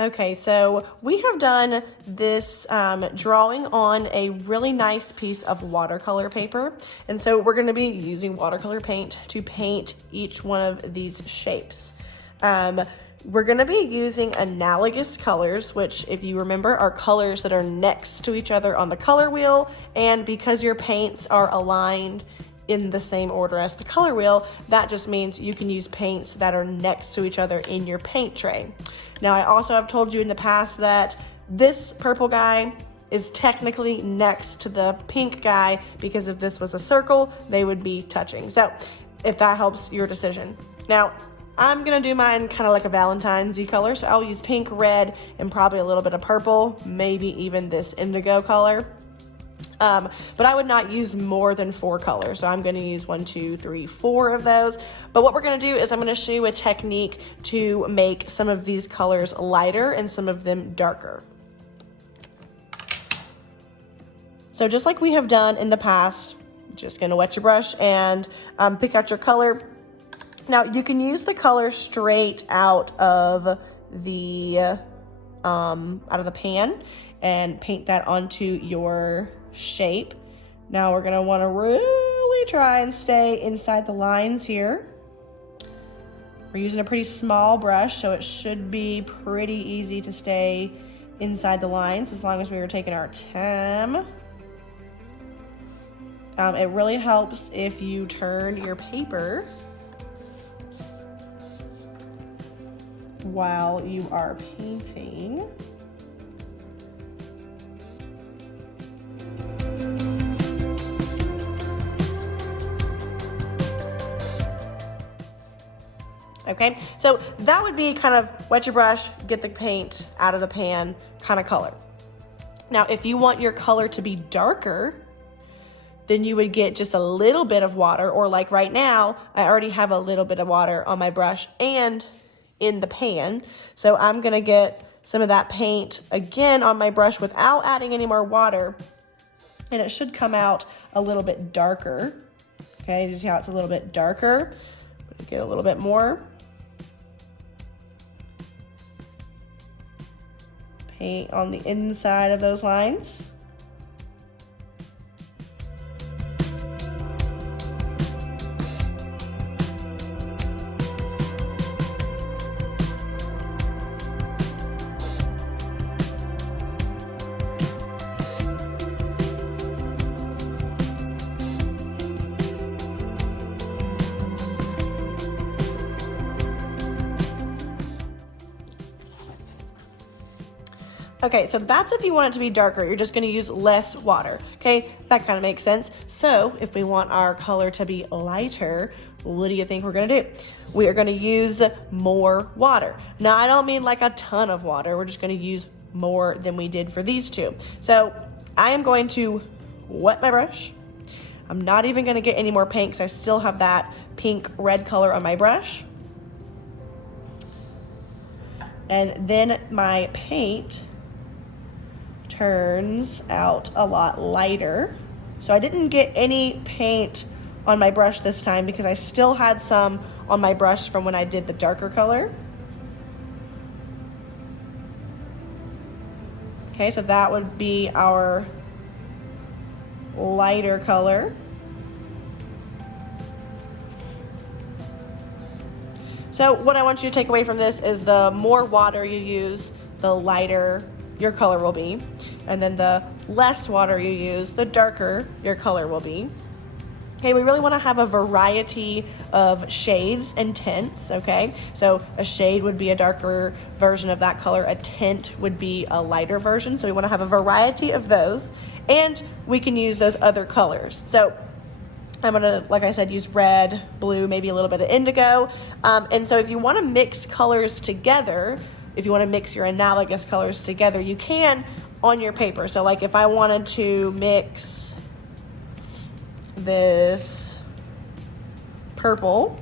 Okay, so we have done this drawing on a really nice piece of watercolor paper. And so we're gonna be using watercolor paint to paint each one of these shapes. We're gonna be using analogous colors, which if you remember are colors that are next to each other on the color wheel. And because your paints are aligned in the same order as the color wheel, that just means you can use paints that are next to each other in your paint tray. Now, I also have told you in the past that this purple guy is technically next to the pink guy because if this was a circle, they would be touching. So if that helps your decision. Now, I'm gonna do mine kind of like a Valentine's-y color. So I'll use pink, red, and probably a little bit of purple, maybe even this indigo color. But I would not use more than 4 colors. So I'm gonna use 1, 2, 3, 4 of those. But what we're gonna do is I'm gonna show you a technique to make some of these colors lighter and some of them darker. So just like we have done in the past, just gonna wet your brush and pick out your color. Now you can use the color straight out of the pan and paint that onto your shape. Now we're gonna wanna really try and stay inside the lines here. We're using a pretty small brush, so it should be pretty easy to stay inside the lines as long as we were taking our time. It really helps if you turn your paper while you are painting. Okay, so that would be kind of wet your brush, get the paint out of the pan kind of color. Now, if you want your color to be darker, then you would get just a little bit of water, or like right now, I already have a little bit of water on my brush and in the pan. So I'm gonna get some of that paint again on my brush without adding any more water, and it should come out a little bit darker. Okay, you see how it's a little bit darker? Get a little bit more. Paint on the inside of those lines. Okay, so that's if you want it to be darker. You're just gonna use less water, okay? That kind of makes sense. So if we want our color to be lighter, what do you think we're gonna do? We are gonna use more water. Now, I don't mean like a ton of water. We're just gonna use more than we did for these two. So I am going to wet my brush. I'm not even gonna get any more paint because I still have that pink red color on my brush. And then my paint turns out a lot lighter. So I didn't get any paint on my brush this time because I still had some on my brush from when I did the darker color. Okay, so that would be our lighter color. So what I want you to take away from this is the more water you use, the lighter your color will be. And then the less water you use, the darker your color will be. Okay, we really want to have a variety of shades and tints, okay? So a shade would be a darker version of that color. A tint would be a lighter version. So we want to have a variety of those. And we can use those other colors. So I'm gonna, like I said, use red, blue, maybe a little bit of indigo. And so if you want to mix colors together, if you want to mix your analogous colors together, you can on your paper. So like if I wanted to mix this purple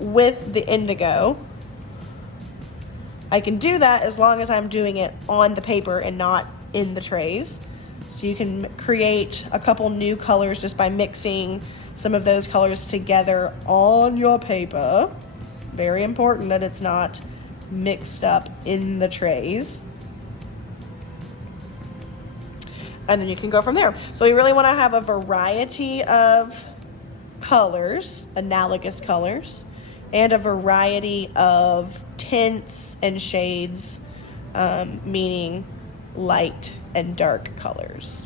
with the indigo, I can do that as long as I'm doing it on the paper and not in the trays. So you can create a couple new colors just by mixing some of those colors together on your paper. very important that it's not mixed up in the trays. And then you can go from there. So we really want to have a variety of colors, analogous colors, and a variety of tints and shades, meaning light and dark colors.